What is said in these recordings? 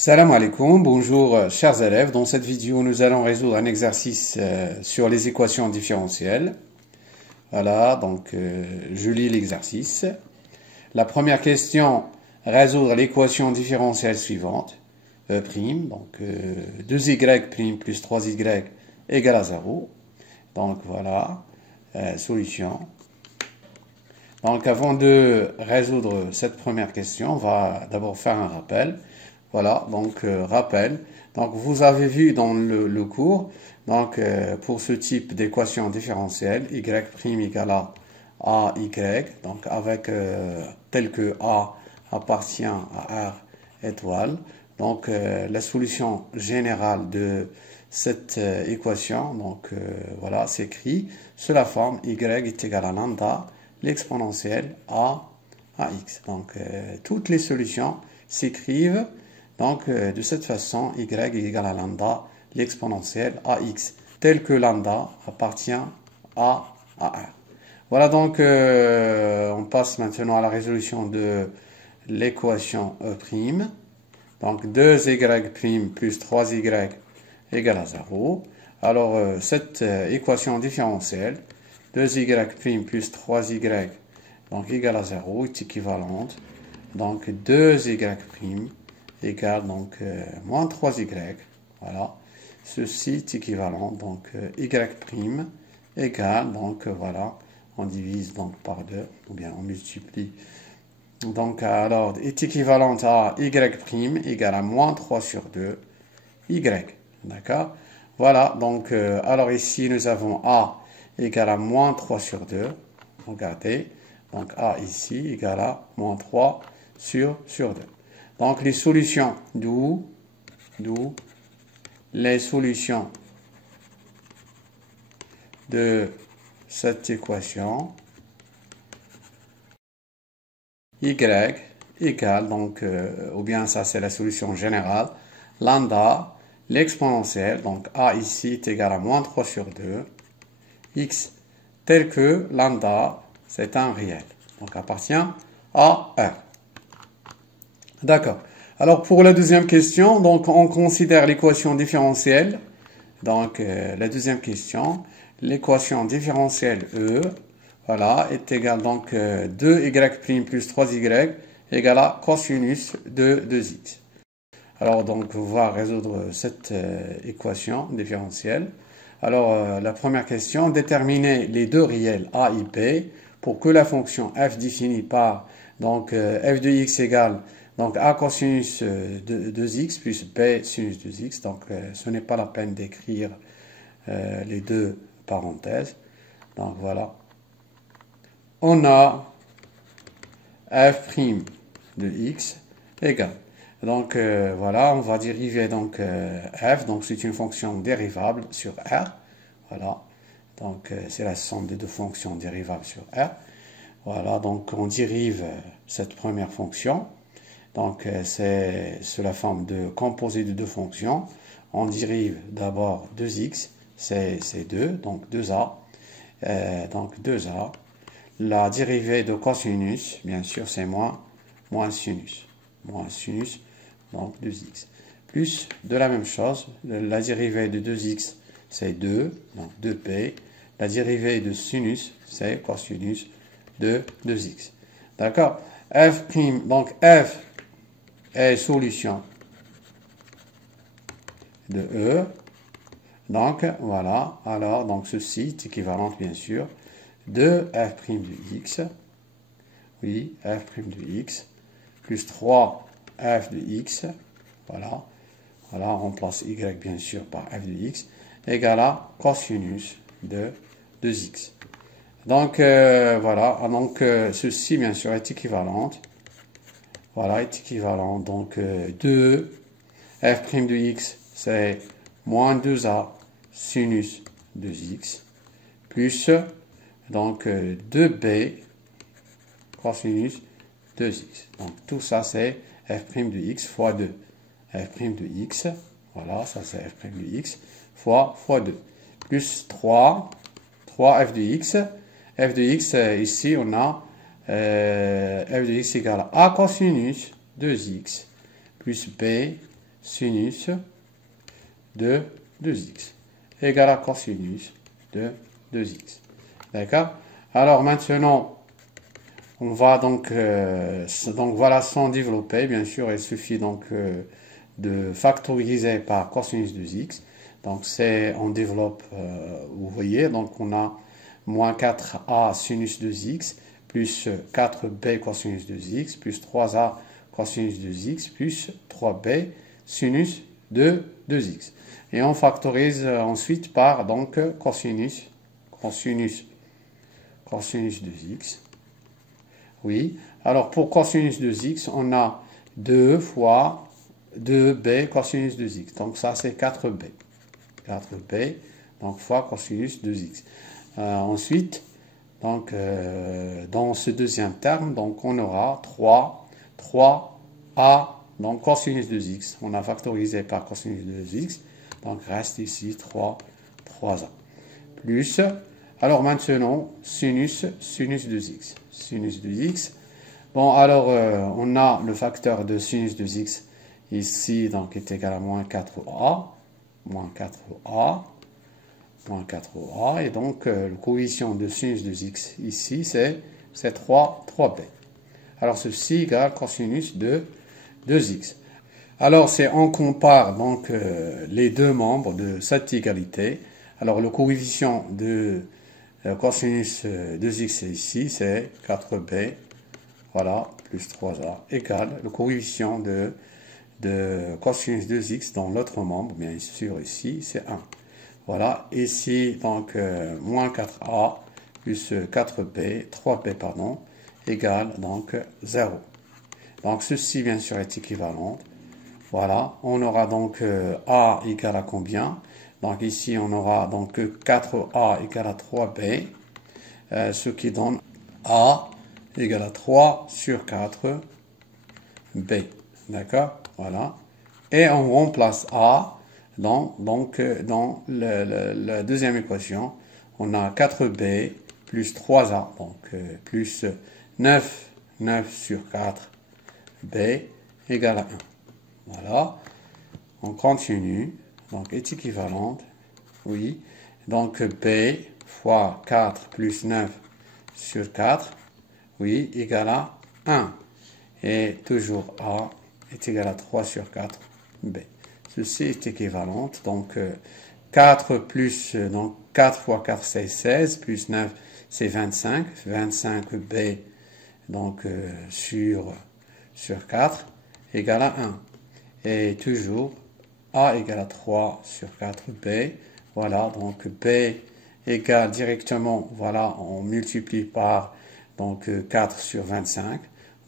Salam alaikum, bonjour chers élèves. Dans cette vidéo, nous allons résoudre un exercice sur les équations différentielles. Voilà, donc je lis l'exercice. La première question, résoudre l'équation différentielle suivante. E', donc 2y' plus 3y égale à 0. Donc voilà, solution. Donc avant de résoudre cette première question, on va d'abord faire un rappel. Voilà, donc rappel. Donc vous avez vu dans le cours, donc pour ce type d'équation différentielle, y' égale à y, donc avec tel que a appartient à R étoile. Donc la solution générale de cette équation, donc voilà, s'écrit sous la forme y est égal à lambda, l'exponentielle à x. Donc toutes les solutions s'écrivent donc de cette façon, y est égal à lambda, l'exponentielle à x, tel que lambda appartient à R. Voilà, donc on passe maintenant à la résolution de l'équation E'. Donc 2y' plus 3y égale à 0. Alors cette équation différentielle, 2y' plus 3y donc égale à 0 est équivalente. Donc 2y' égale donc moins 3y. Voilà. Ceci est équivalent. Donc y' égale, donc voilà, on divise donc par 2, ou bien on multiplie. Donc alors est équivalente à y' égale à moins 3 sur 2 y. D'accord? Voilà, donc alors ici nous avons a égale à moins 3 sur 2. Regardez. Donc a ici égale à moins 3 sur 2. Donc les solutions, d'où les solutions de cette équation, y égale, donc, ou bien ça c'est la solution générale, lambda, l'exponentielle, donc a ici est égal à moins 3 sur 2, x, tel que lambda, c'est un réel, donc appartient à R. D'accord. Alors pour la deuxième question, donc on considère l'équation différentielle. Donc la deuxième question, l'équation différentielle E, voilà, est égale donc 2y' plus 3y égale à cosinus de 2x. Alors donc on va résoudre cette équation différentielle. Alors la première question, déterminer les deux réels a et b pour que la fonction f définie par donc f de x égale donc a cosinus de 2x plus b sinus 2x. Donc ce n'est pas la peine d'écrire les deux parenthèses. Donc voilà. On a f' de x égale. Donc voilà, on va dériver donc f. Donc c'est une fonction dérivable sur R. Voilà. Donc c'est la somme des deux fonctions dérivables sur R. Voilà, donc on dérive cette première fonction. Donc c'est sous la forme de composé de deux fonctions. On dérive d'abord 2x, c'est 2, donc 2a. Donc 2a. La dérivée de cosinus, bien sûr, c'est moins sinus. Moins sinus, donc 2x. Plus de la même chose, la dérivée de 2x, c'est 2, donc 2p. La dérivée de sinus, c'est cosinus de 2x. D'accord? F', donc f est solution de E. Donc, voilà. Alors, donc ceci est équivalent, bien sûr, de f' de x. Oui, f' de x. Plus 3f de x. Voilà. Voilà, on remplace y, bien sûr, par f de x. Égale à cosinus de 2x. Donc, voilà. Donc, ceci, bien sûr, est équivalent. Voilà, est équivalent. Donc, 2 f' de x, c'est moins 2a sinus 2x, plus, donc, 2b cosinus 2x. Donc, tout ça, c'est f' de x fois 2. f' de x, voilà, ça c'est f' de x, fois 2. Plus 3f de x. f de x, ici, on a f de x égale à cosinus 2x plus b sinus de 2x égale à cosinus de 2x. D'accord? Alors maintenant, on va donc voilà, sans développer, bien sûr, il suffit donc de factoriser par cosinus de x. Donc on développe, vous voyez, donc on a moins 4a sinus de x plus 4b cosinus de x plus 3a cosinus de x plus 3b sinus de 2x. Et on factorise ensuite par donc cosinus de x. Oui, alors pour cosinus de x, on a 2 fois 2b cosinus de x. Donc ça c'est 4b. 4b, donc fois cosinus de x. Ensuite, donc, dans ce deuxième terme, donc on aura 3a, donc cosinus de x. On a factorisé par cosinus de x. Donc reste ici 3a. Plus, alors maintenant, sinus de x. Sinus de x. Bon, alors, on a le facteur de sinus de x ici, donc est égal à moins 4a. Moins 4a, et donc le coefficient de sinus de x ici, c'est 3b. Alors ceci égale cosinus de 2x. Alors on compare donc les deux membres de cette égalité. Alors le coefficient de cosinus de x ici, c'est 4b, voilà, plus 3a, égale le coefficient de cosinus de x dans l'autre membre, bien sûr ici, c'est 1. Voilà, ici, donc, moins 4a plus 4b, 3b, pardon, égale, donc, 0. Donc, ceci, bien sûr, est équivalent. Voilà, on aura donc a égale à combien? Donc, ici, on aura donc 4a égale à 3b, ce qui donne a égale à 3 sur 4b. D'accord? Voilà. Et on remplace a. Donc, dans la deuxième équation, on a 4b plus 3a, donc plus 9 sur 4b égale à 1. Voilà. On continue. Donc, est équivalente. Oui. Donc, b fois 4 plus 9 sur 4, oui, égale à 1. Et toujours a est égal à 3 sur 4b. Ceci est équivalent. Donc, 4 plus, donc 4 fois 4, c'est 16, plus 9, c'est 25. 25b, donc, sur 4, égale à 1. Et toujours, a égale à 3 sur 4b. Voilà, donc, b égale directement, voilà, on multiplie par, donc, 4 sur 25.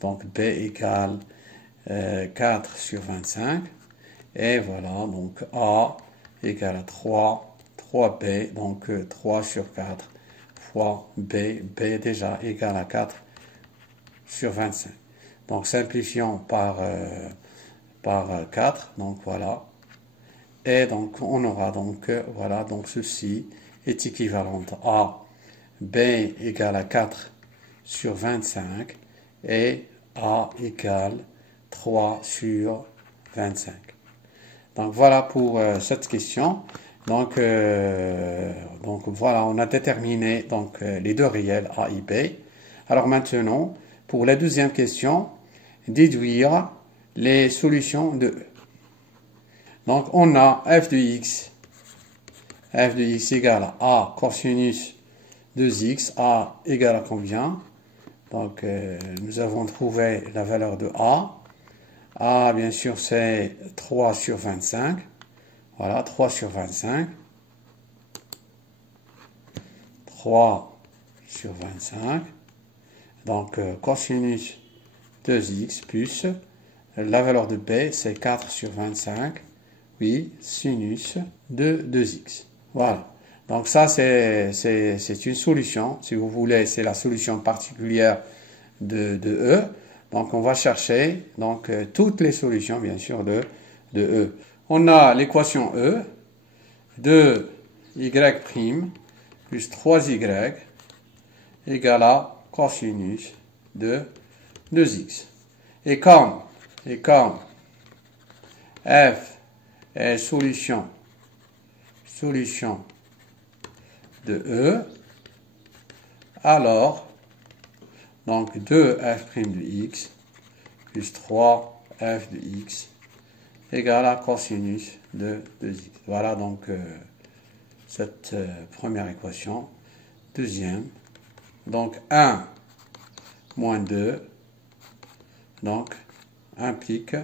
Donc, b égale 4 sur 25. Et voilà, donc A égale à 3b, donc 3 sur 4 fois b, b déjà égale à 4 sur 25. Donc simplifions par 4, donc voilà. Et donc on aura donc, voilà, donc ceci est équivalent à b égale à 4 sur 25 et A égale 3 sur 25. Donc voilà pour cette question. Donc voilà, on a déterminé donc les deux réels A et B. Alors maintenant, pour la deuxième question, déduire les solutions de E. Donc on a f de x égale à A cosinus 2x, A égale à combien? Donc nous avons trouvé la valeur de A. A, bien sûr, c'est 3 sur 25. Voilà, 3 sur 25. 3 sur 25. Donc, cosinus 2x plus, la valeur de b, c'est 4 sur 25. Oui, sinus de 2x. Voilà. Donc, ça, c'est une solution. Si vous voulez, c'est la solution particulière de E. Donc, on va chercher donc, toutes les solutions, bien sûr, de E. On a l'équation E de y' plus 3y égale à cosinus de 2x. Et comme f est solution de E, alors, donc 2f' de x plus 3f de x égale à cosinus de 2x. Voilà donc cette première équation. Deuxième, donc 1 moins 2, donc implique,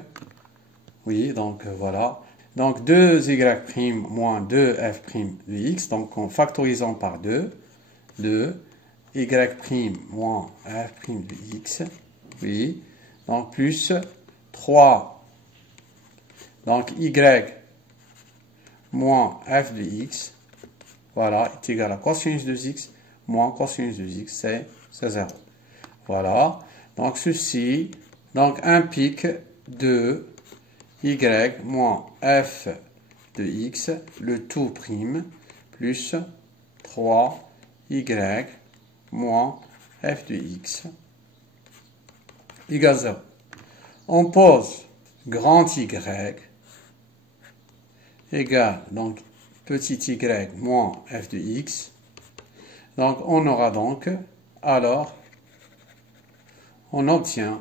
oui, donc voilà, donc 2y' moins 2f' de x, donc en factorisant par 2, 2, y' moins f' de x, oui, donc plus 3, donc y moins f de x, voilà, est égal à cosinus de x moins cosinus de x, c'est 0. Voilà, donc ceci donc implique 2 y moins f de x, le tout prime, plus 3 y moins f de x égale 0. On pose grand y égale donc petit y moins f de x. Donc on aura donc, alors on obtient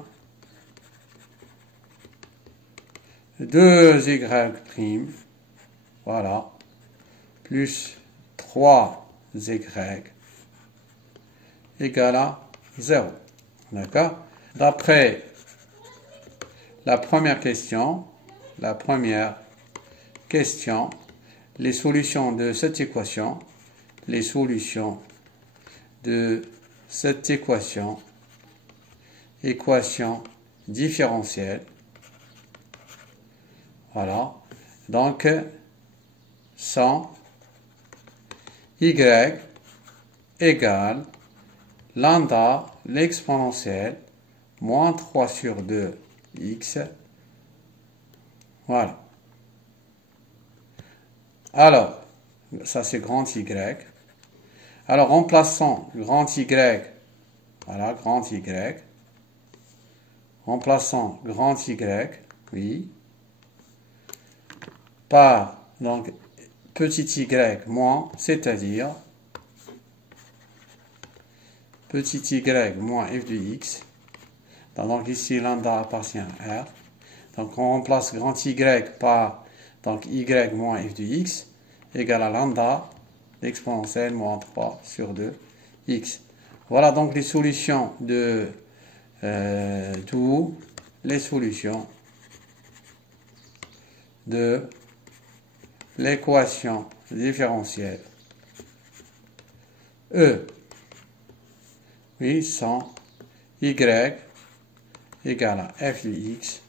2y', voilà, plus 3y égale à 0. D'accord? D'après la première question, les solutions de cette équation, équation différentielle, voilà, donc sont y égale lambda l'exponentielle moins 3 sur 2 x, voilà. Alors, ça c'est grand Y. Alors, remplaçons grand Y, voilà, grand Y. Remplaçons grand Y, oui, par, donc, petit y moins, c'est-à-dire petit y moins f de x. Donc, ici, lambda appartient à R. Donc, on remplace grand Y par, donc, y moins f de x égale à lambda exponentielle moins 3 sur 2 x. Voilà donc les solutions de toutes les solutions de l'équation différentielle E. Oui, sont y égale à f de x,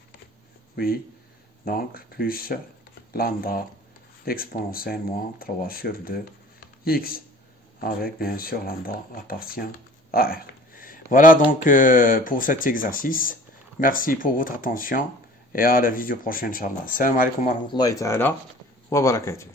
oui, donc plus lambda exponentielle moins 3 sur 2 x, avec bien sûr lambda appartient à R. Voilà donc pour cet exercice. Merci pour votre attention et à la vidéo prochaine, Inch'Allah. Salam alaikum wa rahmatullahi ta'ala wa barakatuh.